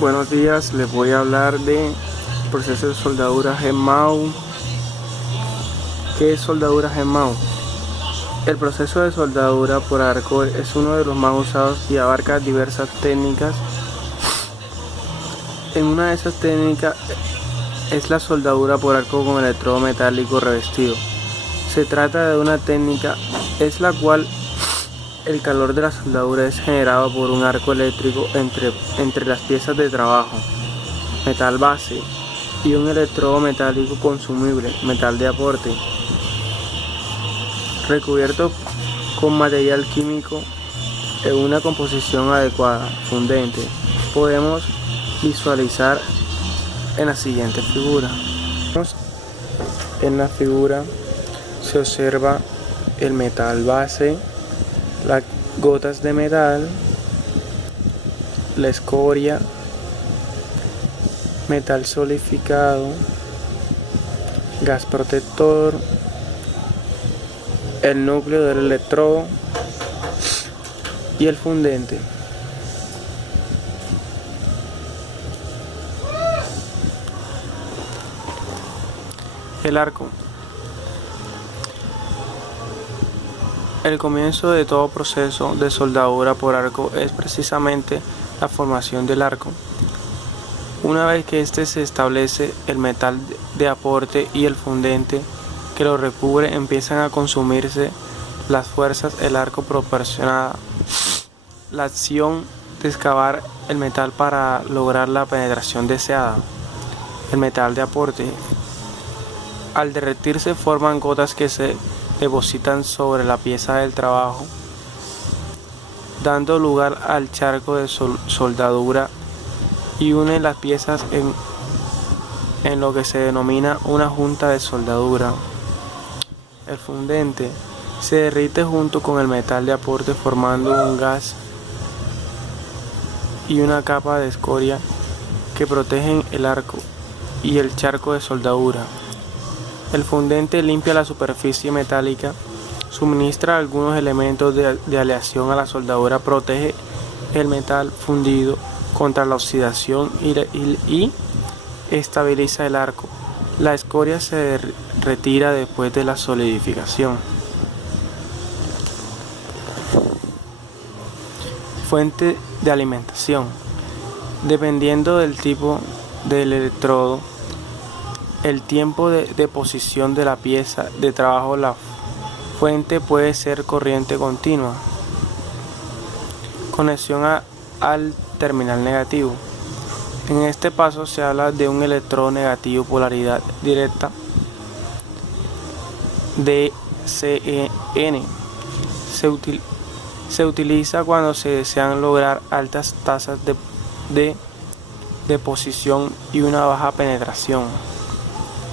Buenos días, les voy a hablar de proceso de soldadura GEMAU. ¿Qué es soldadura GEMAU? El proceso de soldadura por arco es uno de los más usados y abarca diversas técnicas. En una de esas técnicas es la soldadura por arco con electrodo metálico revestido. Se trata de una técnica es la cual el calor de la soldadura es generado por un arco eléctrico entre las piezas de trabajo, metal base, y un electrodo metálico consumible, metal de aporte, recubierto con material químico en una composición adecuada, fundente. Podemos visualizar en la siguiente figura. En la figura se observa el metal base, las gotas de metal, la escoria, metal solidificado, gas protector, el núcleo del electrodo y el fundente. El arco. El comienzo de todo proceso de soldadura por arco es precisamente la formación del arco. Una vez que éste se establece, el metal de aporte y el fundente que lo recubre empiezan a consumirse las fuerzas. El arco proporciona la acción de excavar el metal para lograr la penetración deseada. El metal de aporte, al derretirse, forman gotas que se depositan sobre la pieza del trabajo, dando lugar al charco de soldadura y une las piezas en lo que se denomina una junta de soldadura. El fundente se derrite junto con el metal de aporte formando un gas y una capa de escoria que protegen el arco y el charco de soldadura. El fundente limpia la superficie metálica, suministra algunos elementos de aleación a la soldadura, protege el metal fundido contra la oxidación y estabiliza el arco. La escoria se retira después de la solidificación. Fuente de alimentación. Dependiendo del tipo del electrodo, el tiempo de deposición de la pieza de trabajo, la fuente puede ser corriente continua. Conexión al terminal negativo. En este paso se habla de un electrodo negativo polaridad directa DCN. Se utiliza cuando se desean lograr altas tasas de deposición y una baja penetración.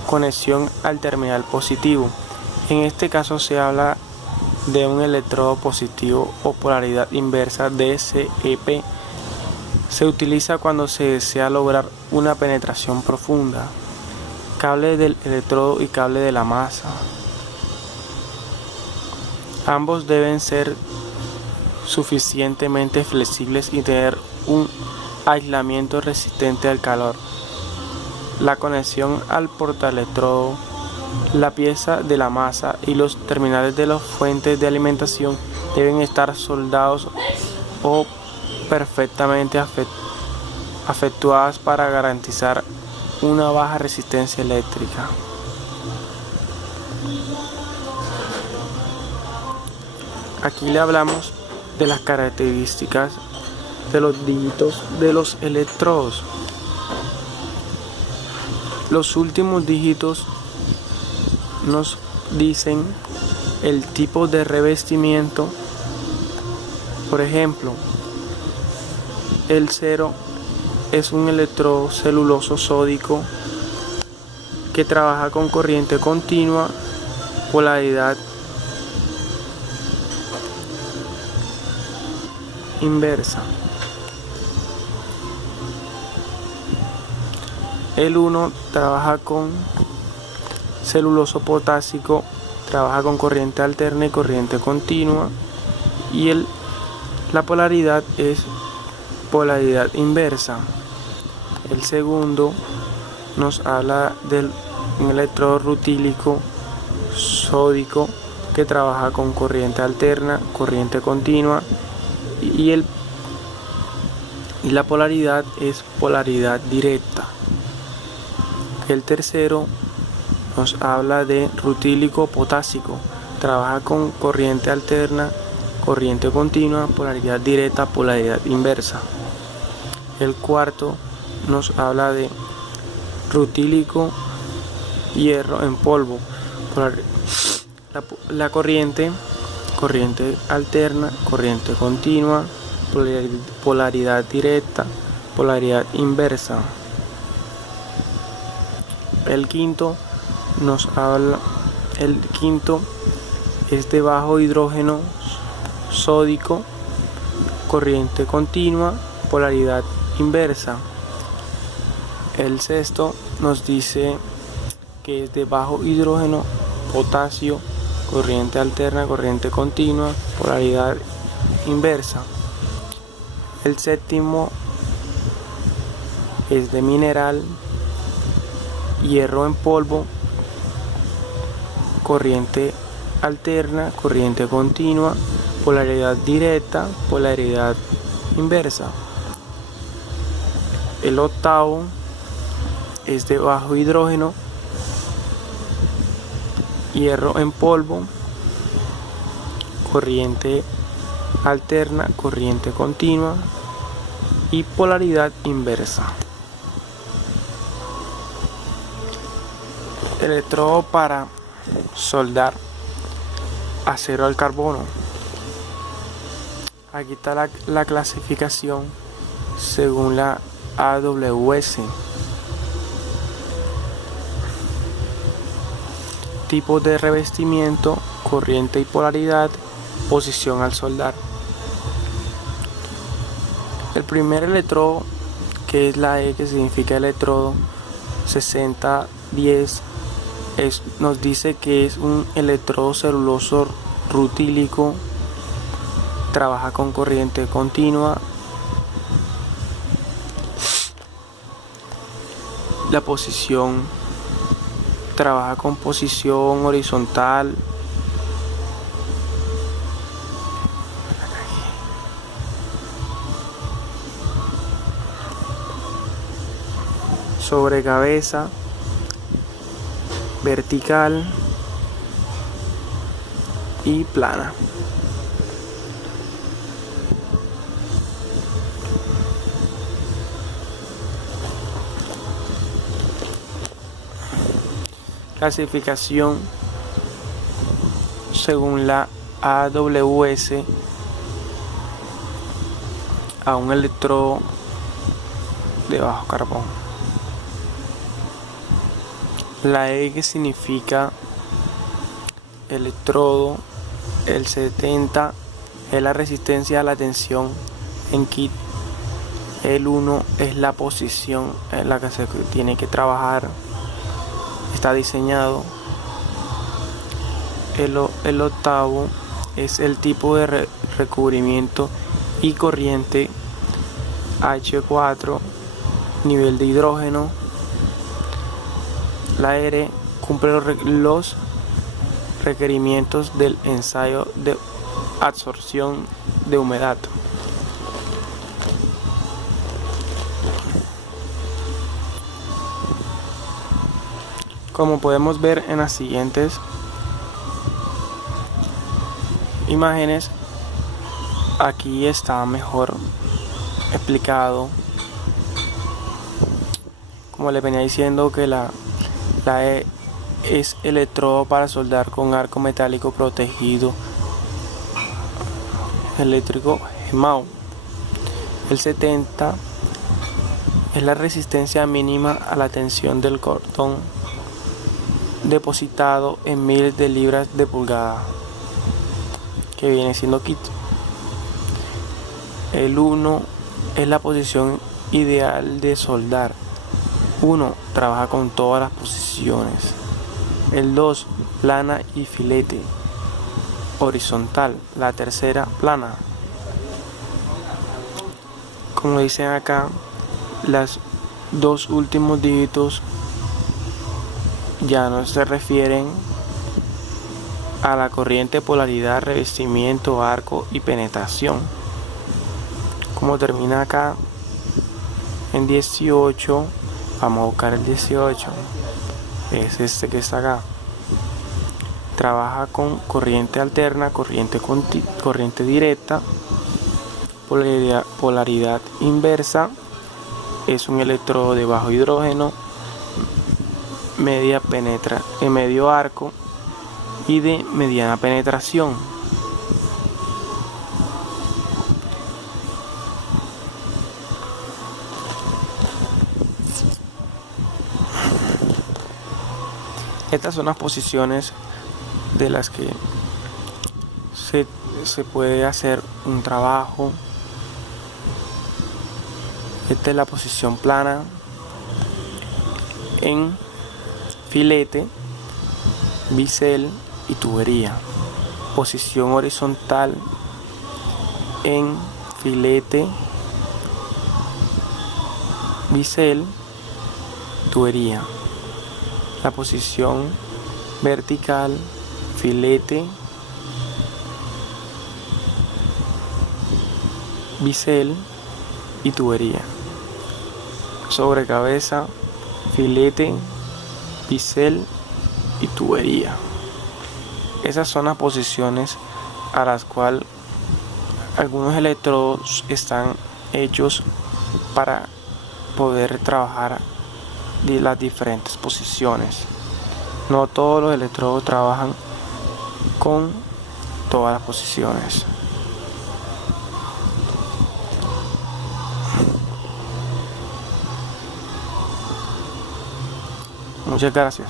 Conexión al terminal positivo. En este caso se habla de un electrodo positivo o polaridad inversa DCEP. Se utiliza cuando se desea lograr una penetración profunda. Cable del electrodo y cable de la masa. Ambos deben ser suficientemente flexibles y tener un aislamiento resistente al calor. La conexión al portaelectrodo, la pieza de la masa y los terminales de las fuentes de alimentación deben estar soldados o perfectamente afectuadas para garantizar una baja resistencia eléctrica. Aquí le hablamos de las características de los dígitos de los electrodos. Los últimos dígitos nos dicen el tipo de revestimiento. Por ejemplo, el 0 es un electrodo celuloso sódico que trabaja con corriente continua, polaridad inversa. El 1 trabaja con celuloso potásico, trabaja con corriente alterna y corriente continua, y la polaridad es polaridad inversa. El segundo nos habla del electrodo rutílico sódico que trabaja con corriente alterna, corriente continua y la polaridad es polaridad directa. El tercero nos habla de rutílico potásico, trabaja con corriente alterna, corriente continua, polaridad directa, polaridad inversa. El cuarto nos habla de rutílico hierro en polvo, la corriente alterna, corriente continua, polaridad directa, polaridad inversa. El quinto es de bajo hidrógeno sódico, corriente continua, polaridad inversa. El sexto nos dice que es de bajo hidrógeno potasio, corriente alterna, corriente continua, polaridad inversa. El séptimo es de mineral, hierro en polvo, corriente alterna, corriente continua, polaridad directa, polaridad inversa. El octavo es de bajo hidrógeno, hierro en polvo, corriente alterna, corriente continua y polaridad inversa. Electrodo para soldar acero al carbono. Aquí está la clasificación según la AWS. Tipo de revestimiento, corriente y polaridad, posición al soldar. El primer electrodo, que es la E, que significa electrodo 6010, nos dice que es un electrodo celuloso rutílico, trabaja con corriente continua. La posición trabaja con posición horizontal. Sobre cabeza, vertical y plana. Clasificación según la AWS a un electrodo de bajo carbono. La E, que significa electrodo, el 70 es la resistencia a la tensión en kit. El 1 es la posición en la que se tiene que trabajar, está diseñado. El octavo es el tipo de recubrimiento y corriente H4, nivel de hidrógeno. La R cumple los requerimientos del ensayo de absorción de humedad. Como podemos ver en las siguientes imágenes, aquí está mejor explicado, como les venía diciendo, que la E es electrodo para soldar con arco metálico protegido eléctrico gemado. El 70 es la resistencia mínima a la tensión del cordón depositado en miles de libras de pulgada, que viene siendo kit. El 1 es la posición ideal de soldar. 1 trabaja con todas las posiciones. El 2, plana y filete horizontal. La tercera, plana. Como dicen acá, las dos últimos dígitos ya no se refieren a la corriente, polaridad, revestimiento, arco y penetración. Como termina acá en 18, vamos a buscar el 18, es este que está acá. Trabaja con corriente alterna, corriente directa, polaridad inversa, es un electrodo de bajo hidrógeno, medio arco y de mediana penetración. Estas son las posiciones de las que se puede hacer un trabajo. Esta es la posición plana en filete, bisel y tubería. Posición horizontal en filete, bisel, tubería. La posición vertical, filete, bisel y tubería. Sobre cabeza, filete, bisel y tubería. Esas son las posiciones a las cuales algunos electrodos están hechos para poder trabajar de las diferentes posiciones. No todos los electrodos trabajan con todas las posiciones. Muchas gracias.